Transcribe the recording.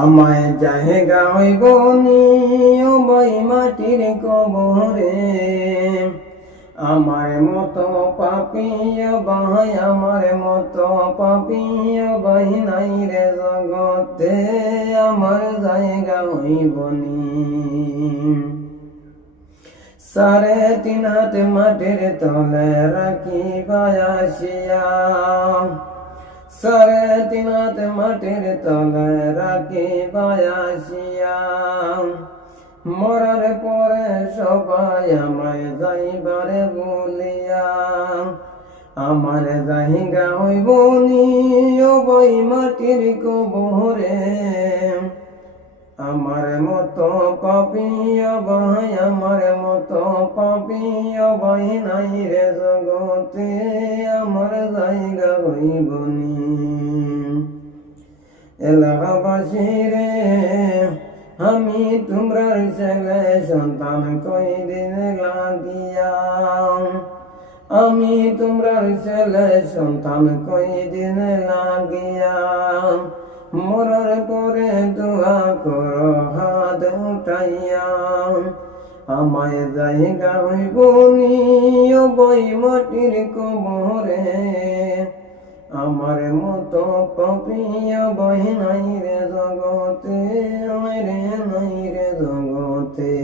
আমায় জায়গা হইব নিও বই মাটির কবরে, আমার মতো পাপিয়া ভাই, আমার মতো পাপিয়া ভাই নাই রে জগতে, আমার জায়গা হইব নি। 3.5 হাত মাটির তলে রাখিবা আসিয়া, 3.5 হাত মাটির তলে রাখিবা আসিয়া, মরার পরে সবাই আমায় যাইবারে বলিয়া, আমার জায়গা হইব নি ও বই মাটির কবরে, আমার মতো পাপিয়া ভাই, আমার মতো পাপিয়া ভাই নাই রে জগতে, আমার জায়গা হইব নি। এলাকাবাসী রে, আমি তোমরার ছেলে সন্তান কয়দিন লাগিয়া, আমি তোমরার ছেলে সন্তান কয়দিন লাগিয়া, মরার পরে দোয়া করো হাত উঠাইয়া, আমায় জায়গা হইব নি ও বই মাটির কবরে, আমার মতো পাপিয়া বই নাই রে জগতে, নাই রে জগতে।